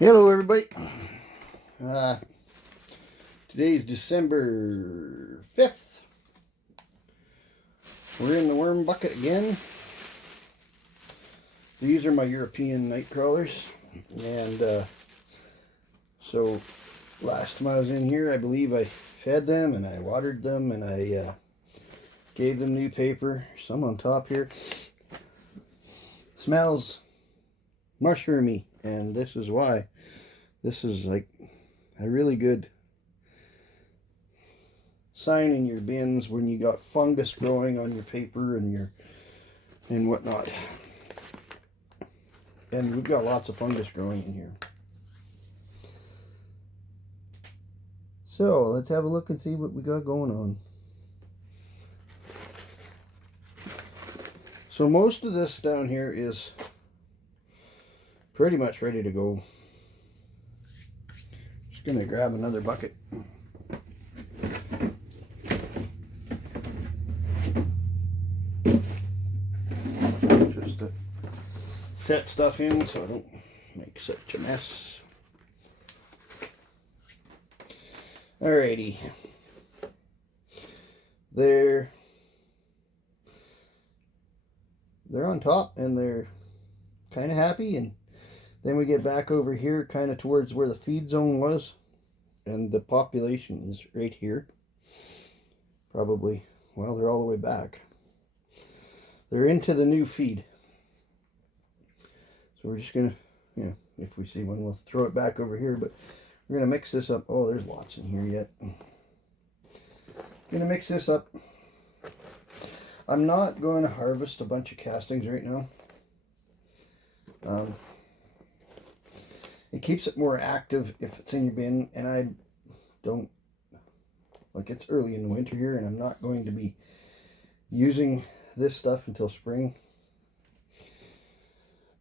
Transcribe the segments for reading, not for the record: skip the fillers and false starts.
Hello everybody. Today's December 5th. We're in the worm bucket again. These are my European night crawlers. And so last time I was in here, I believe I fed them and I watered them and I gave them new paper. Some on top here. Smells mushroomy, and this is why. This is like a really good sign in your bins when you got fungus growing on your paper and whatnot. And we've got lots of fungus growing in here. So let's have a look and see what we got going on. So most of this down here is pretty much ready to go. Just gonna grab another bucket. Just to set stuff in so I don't make such a mess. Alrighty. They're on top and they're kind of happy, and then we get back over here kind of towards where the feed zone was, and the population is right here. Probably, well, they're all the way back. They're into the new feed. So we're just gonna, if we see one, we'll throw it back over here, but we're gonna mix this up. Oh, there's lots in here yet. Gonna mix this up. I'm not going to harvest a bunch of castings right now. It keeps it more active if it's in your bin, and I don't, like, it's early in the winter here, and I'm not going to be using this stuff until spring.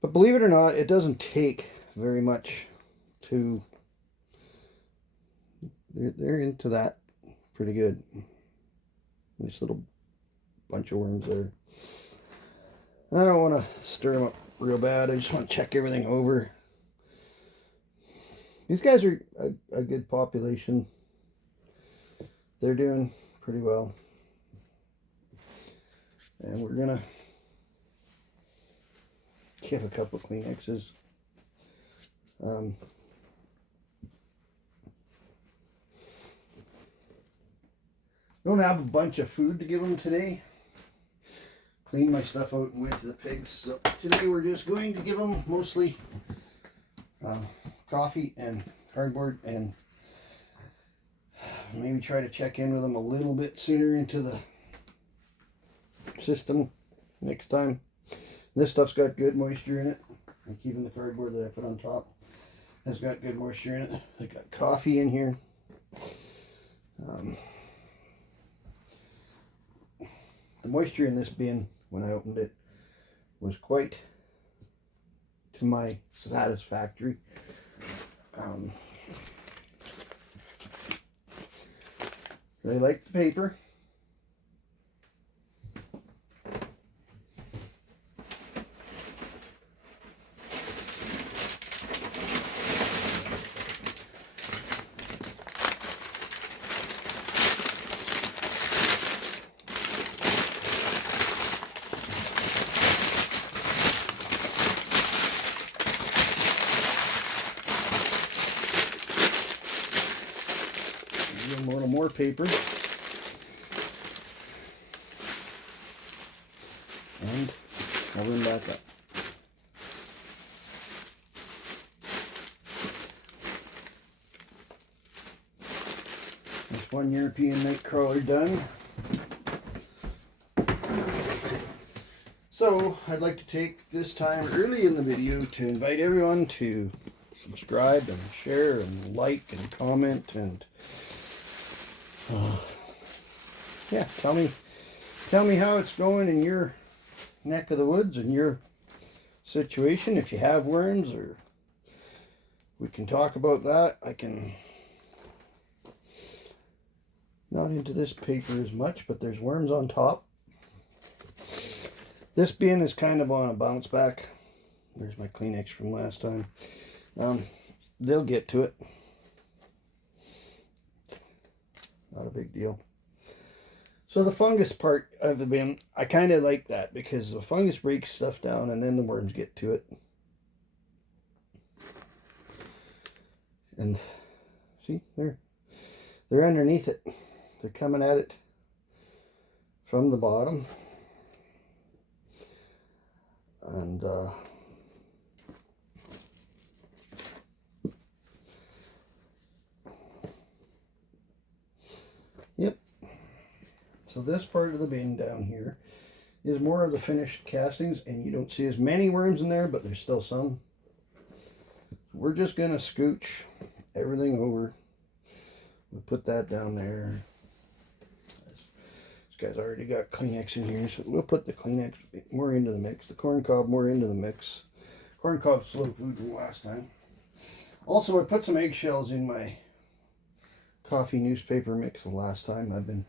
But believe it or not, it doesn't take very much to, they're into that pretty good. Nice little bunch of worms there. I don't want to stir them up real bad. I just want to check everything over. These guys are a good population. They're doing pretty well. And we're going to give a couple Kleenexes. Don't have a bunch of food to give them today. Cleaned my stuff out and went to the pigs. So today we're just going to give them mostly coffee and cardboard, and maybe try to check in with them a little bit sooner into the system next time. This stuff's got good moisture in it, like even the cardboard that I put on top has got good moisture in it. I got coffee in here. The moisture in this bin when I opened it was quite to my satisfactory. They like the paper. A little more paper, and cover them back up. That's one European night crawler done. So I'd like to take this time early in the video to invite everyone to subscribe and share and like and comment, and yeah, tell me how it's going in your neck of the woods and your situation. If you have worms, or we can talk about that. I can not into this paper as much, but there's worms on top. This bin is kind of on a bounce back. There's my Kleenex from last time. they'll get to it. Not a big deal. So the fungus part of the bin, I kind of like that because the fungus breaks stuff down and then the worms get to it. And see, they're underneath it. They're coming at it from the bottom. And yep. So this part of the bin down here is more of the finished castings, and you don't see as many worms in there, but there's still some. We're just gonna scooch everything over. We'll put that down there. This guy's already got Kleenex in here, so we'll put the Kleenex more into the mix, the corn cob more into the mix. Corn cob's slow food from last time. Also, I put some eggshells in my coffee newspaper mix the last time. I've been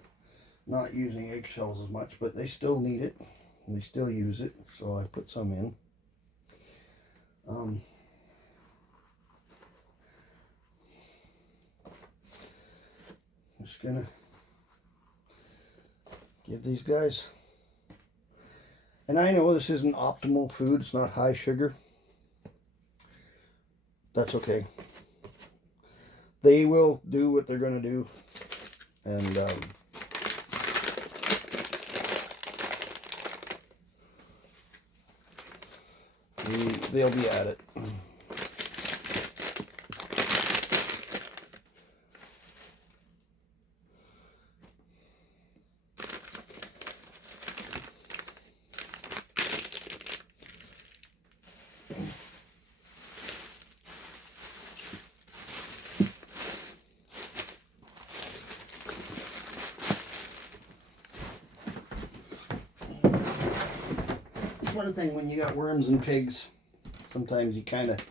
not using eggshells as much, but they still need it, and they still use it, so I put some in. Just gonna give these guys, and I know this isn't optimal food, it's not high sugar. That's okay. They will do what they're gonna do, and they'll be at it. One thing when you got worms and pigs, sometimes you kind of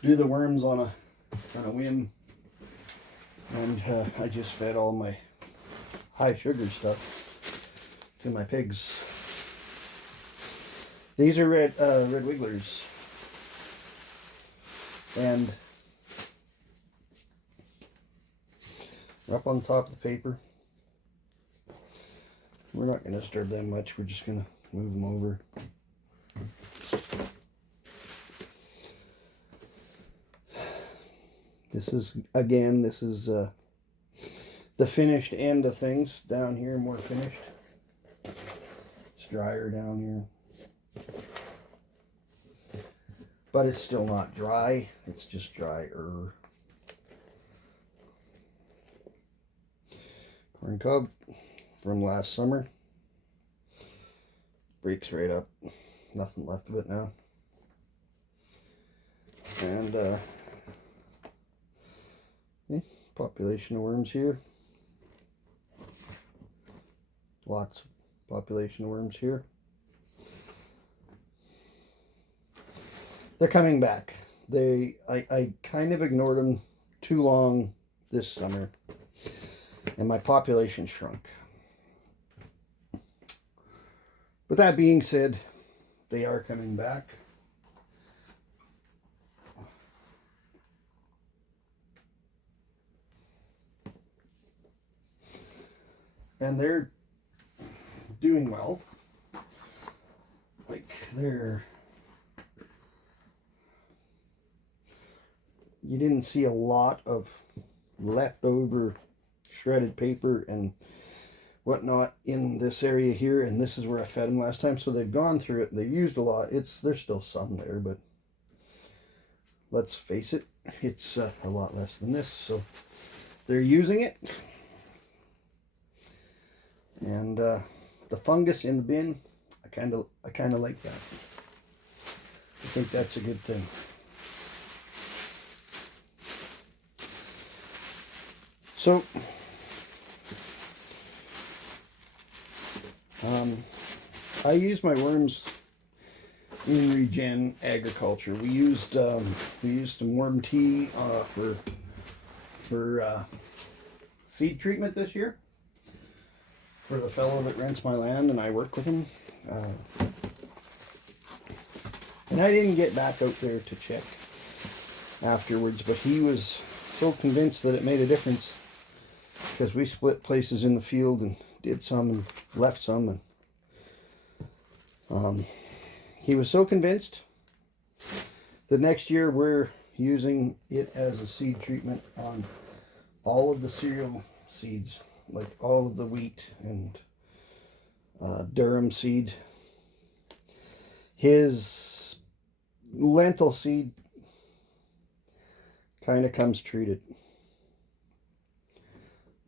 do the worms on a whim, and I just fed all my high sugar stuff to my pigs. These are red wigglers, and they're up on top of the paper. We're not going to disturb them much, we're just going to move them over. This is the finished end of things down here, more finished. It's drier down here, but it's still not dry, it's just drier. Corn cob from last summer, breaks right up, nothing left of it now. And population of worms here. Lots of population of worms here. They're coming back. I kind of ignored them too long this summer, and my population shrunk. But that being said, they are coming back. And they're doing well. Like, you didn't see a lot of leftover shredded paper and whatnot in this area here, and this is where I fed them last time, so they've gone through it, they've used a lot. There's still some there, but let's face it, it's a lot less than this, so they're using it. And the fungus in the bin, I kind of like that. I think that's a good thing. So I used my worms in Regen Agriculture. We used some worm tea for seed treatment this year for the fellow that rents my land, and I work with him. And I didn't get back out there to check afterwards, but he was so convinced that it made a difference because we split places in the field and did some and left some, and he was so convinced that next year we're using it as a seed treatment on all of the cereal seeds, like all of the wheat and durum seed. His lentil seed kind of comes treated,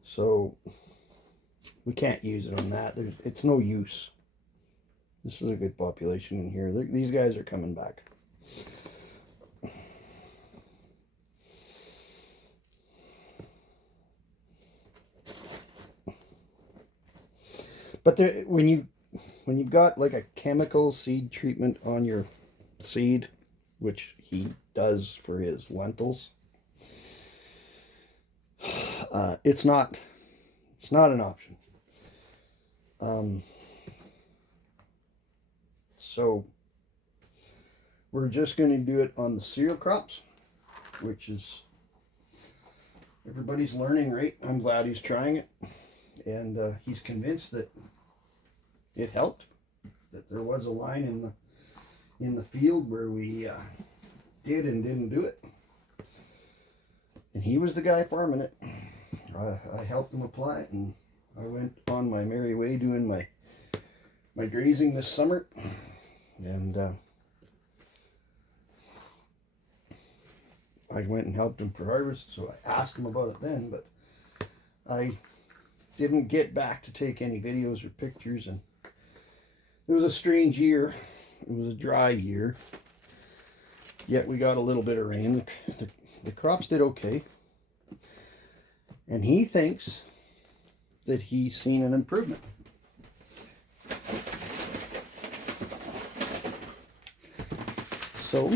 so we can't use it on that. It's no use. This is a good population in here. These guys are coming back. But when you've got like a chemical seed treatment on your seed, which he does for his lentils, it's not an option. So we're just going to do it on the cereal crops, which is, everybody's learning, right? I'm glad he's trying it, and he's convinced that it helped, that there was a line in the field where we did and didn't do it, and he was the guy farming it. I helped him apply it, and I went on my merry way doing my grazing this summer, and I went and helped him for harvest, so I asked him about it then, but I didn't get back to take any videos or pictures, and it was a strange year. It was a dry year, yet we got a little bit of rain. The crops did okay, and he thinks that he's seen an improvement. So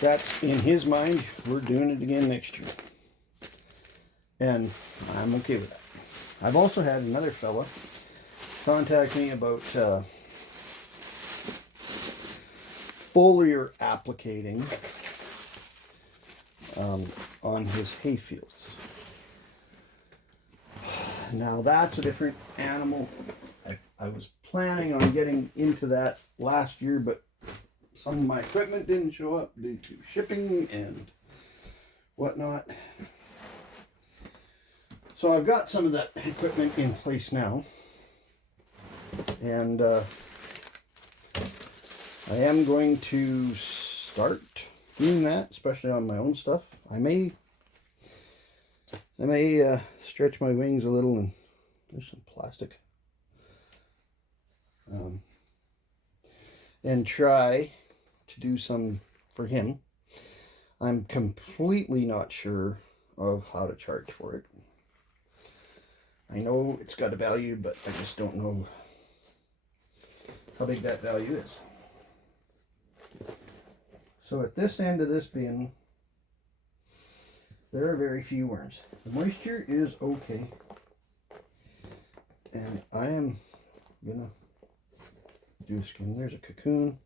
that's, in his mind, we're doing it again next year, and I'm okay with that. I've also had another fella contact me about foliar applicating on his hay fields. Now that's a different animal. I was planning on getting into that last year, but some of my equipment didn't show up due to shipping and whatnot. So I've got some of that equipment in place now, and I am going to start doing that, especially on my own stuff. I may stretch my wings a little, and there's some plastic, and try to do some for him. I'm completely not sure of how to charge for it. I know it's got a value, but I just don't know how big that value is. So at this end of this bin, there are very few worms. The moisture is okay, and I am gonna do a skim. There's a cocoon.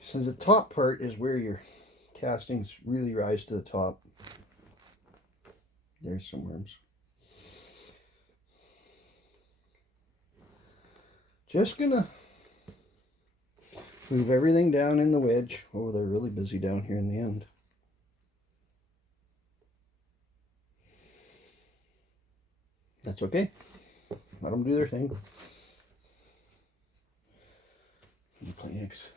So the top part is where your castings really rise to the top. There's some worms. Just gonna move everything down in the wedge. Oh, they're really busy down here in the end. That's okay. Let them do their thing. Kleenex.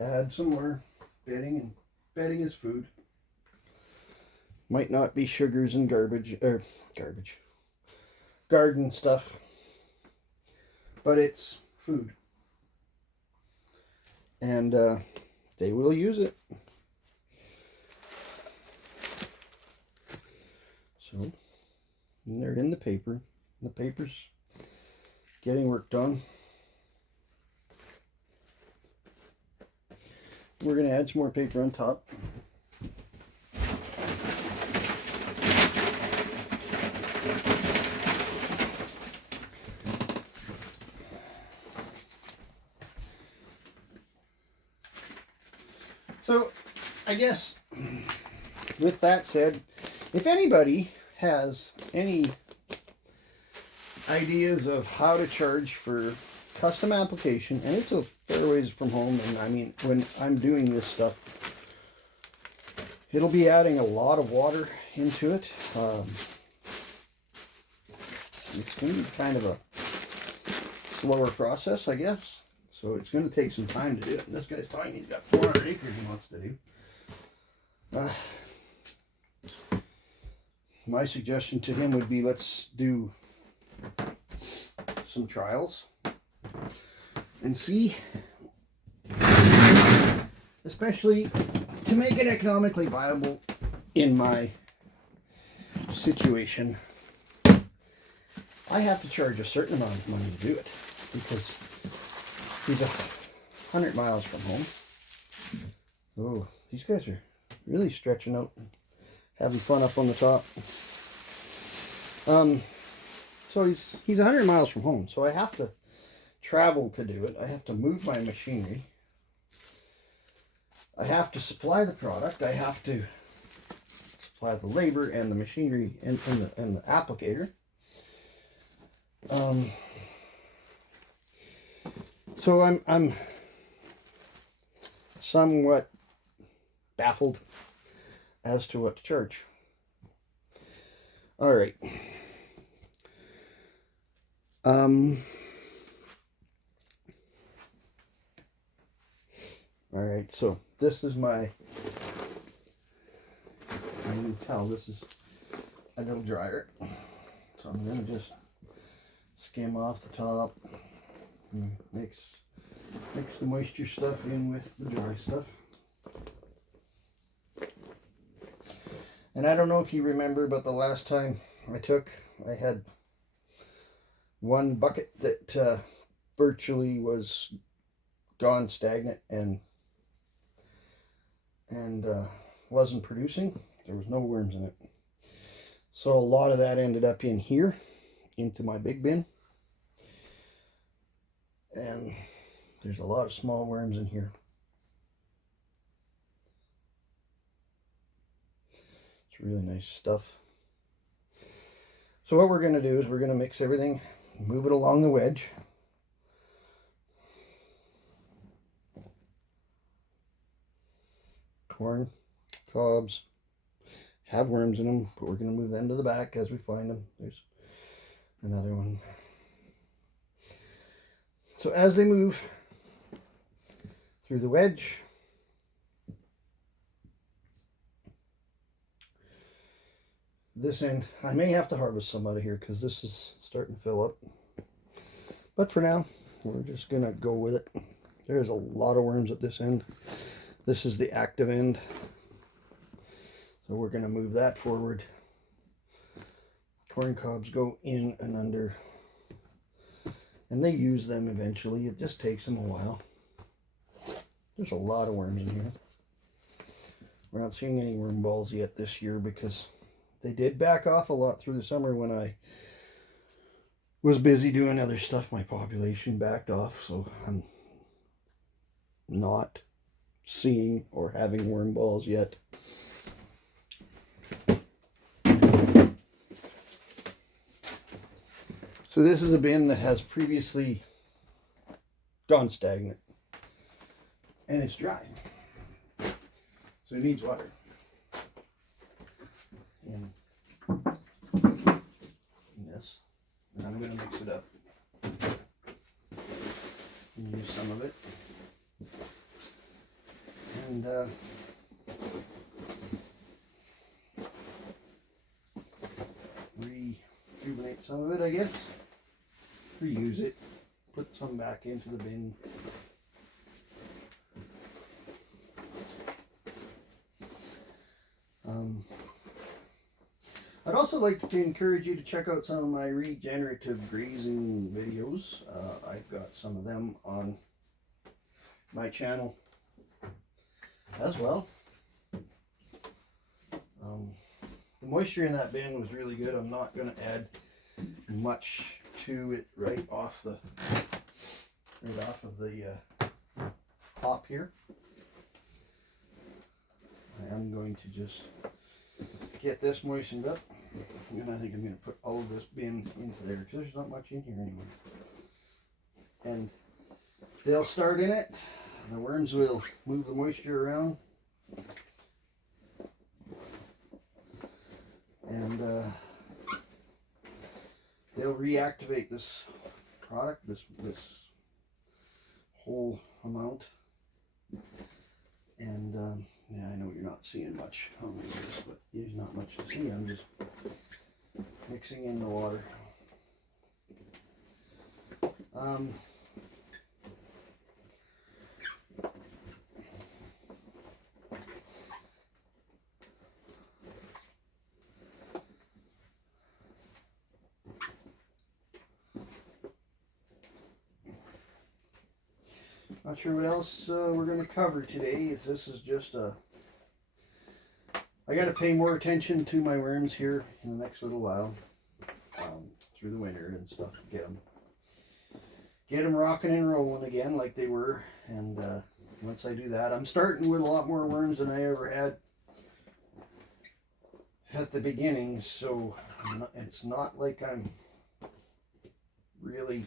Add some more bedding, and bedding is food. Might not be sugars and garden stuff, but it's food, and they will use it. So, and they're in the paper. The paper's getting worked on. We're going to add some more paper on top. So I guess with that said, if anybody has any ideas of how to charge for custom application, and it's a fair ways from home, and I mean, when I'm doing this stuff, it'll be adding a lot of water into it. It's going to be kind of a slower process, I guess. So it's going to take some time to do it. And this guy's telling me he's got 400 acres he wants to do. My suggestion to him would be, let's do some trials and see, especially to make it economically viable in my situation. I have to charge a certain amount of money to do it because he's 100 miles from home. Oh, these guys are really stretching out, having fun up on the top. So he's 100 miles from home, so I have to travel to do it. I have to move my machinery. I have to supply the product. I have to supply the labor and the machinery and the applicator. So I'm somewhat baffled as to what to charge. All right. All right, so this is my, you can tell this is a little drier. So I'm going to just skim off the top and mix the moisture stuff in with the dry stuff. And I don't know if you remember, but the last time I had one bucket that virtually was gone stagnant and wasn't producing. There was no worms in it. So a lot of that ended up in here, into my big bin. And there's a lot of small worms in here. It's really nice stuff. So what we're going to do is we're going to mix everything, move it along the wedge. Corn, cobs, have worms in them, but we're going to move them to the back as we find them. There's another one. So as they move through the wedge, this end, I may have to harvest some out of here because this is starting to fill up. But for now, we're just going to go with it. There's a lot of worms at this end. This is the active end. So we're going to move that forward. Corn cobs go in and under. And they use them eventually. It just takes them a while. There's a lot of worms in here. We're not seeing any worm balls yet this year because they did back off a lot through the summer when I was busy doing other stuff. My population backed off, so I'm not seeing or having worm balls yet. So this is a bin that has previously gone stagnant and it's dry, so it needs water. And this, and I'm going to mix it up and use some of it. And rejuvenate some of it, I guess. Reuse it, put some back into the bin. I'd also like to encourage you to check out some of my regenerative grazing videos. I've got some of them on my channel as well. The moisture in that bin was really good. I'm not going to add much to it right off of the top here. I'm going to just get this moistened up. And I think I'm going to put all of this bin into there because there's not much in here anymore. And they'll start in it. The worms will move the moisture around. And they'll reactivate this product, this whole amount. And yeah, I know you're not seeing much on this, but there's not much to see. I'm just mixing in the water. Not sure what else we're going to cover today. This is just a... I got to pay more attention to my worms here in the next little while. Through the winter and stuff. Get them rocking and rolling again like they were. And once I do that, I'm starting with a lot more worms than I ever had at the beginning. So it's not like I'm really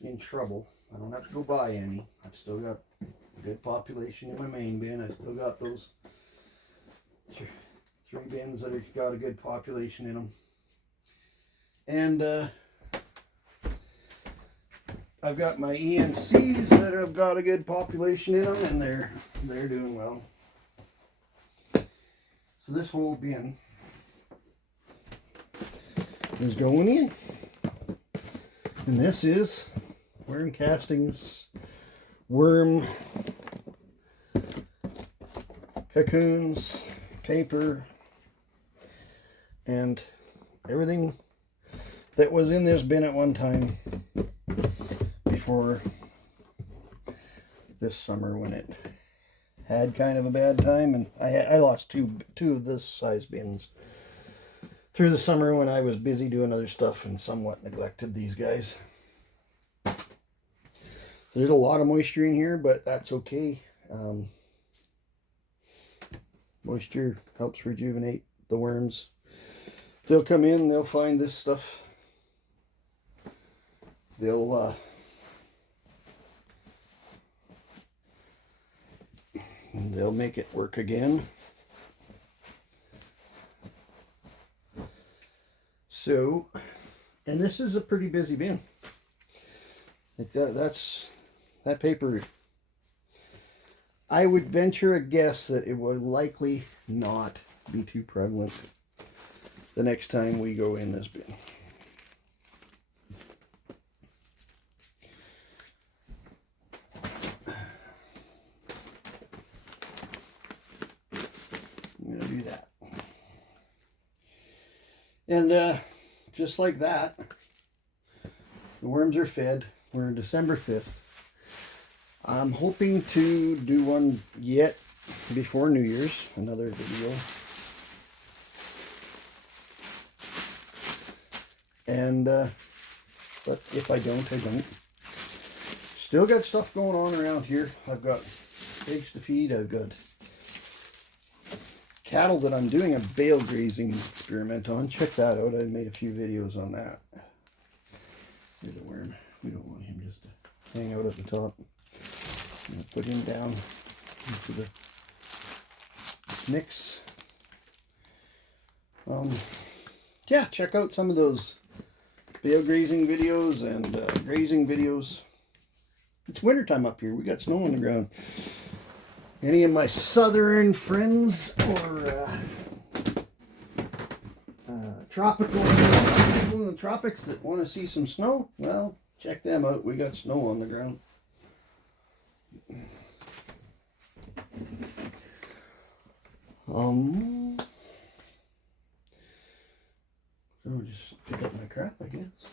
in trouble. I don't have to go buy any. I've still got a good population in my main bin. I still got those 3 bins that have got a good population in them. And I've got my ENCs that have got a good population in them, and they're doing well. So this whole bin is going in. And this is Worm Castings worm cocoons, paper, and everything that was in this bin at one time before this summer when it had kind of a bad time. And I lost two of this size bins through the summer when I was busy doing other stuff and somewhat neglected these guys. So there's a lot of moisture in here, but that's okay. Moisture helps rejuvenate the worms. They'll come in, they'll find this stuff. They'll make it work again. So, and this is a pretty busy bin. That paper, I would venture a guess that it will likely not be too prevalent the next time we go in this bin. I'm going to do that. And just like that, the worms are fed. We're December 5th. I'm hoping to do one yet before New Year's, another video. And, but if I don't, I don't. Still got stuff going on around here. I've got pigs to feed. I've got cattle that I'm doing a bale grazing experiment on. Check that out. I made a few videos on that. There's a worm. We don't want him just to hang out at the top. I'm going to put him down into the mix. Yeah, check out some of those bale grazing videos and grazing videos. It's wintertime up here. We got snow on the ground. Any of my southern friends or tropical people in the tropics that want to see some snow, well, check them out. We got snow on the ground. So I'll just pick up my crap, I guess.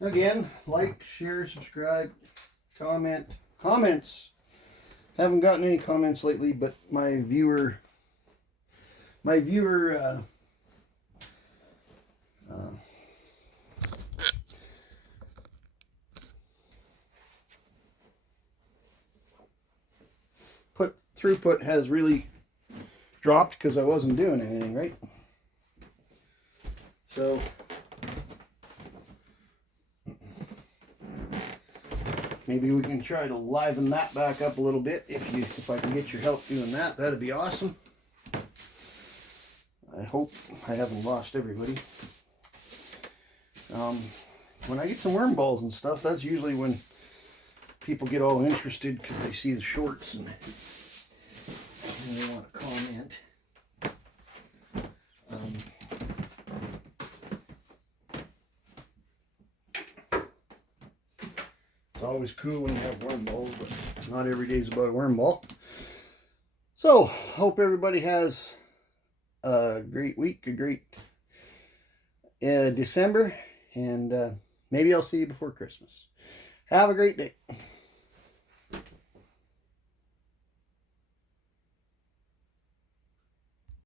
Again, like, share, subscribe, comment. Comments. Haven't gotten any comments lately, but my viewer Throughput has really dropped because I wasn't doing anything, right? So maybe we can try to liven that back up a little bit. If I can get your help doing that, that'd be awesome. I hope I haven't lost everybody. When I get some worm balls and stuff, that's usually when people get all interested because they see the shorts and they want to comment. It's always cool when you have worm balls, but not every day is about a worm ball. So, hope everybody has a great week, a great December, and maybe I'll see you before Christmas. Have a great day.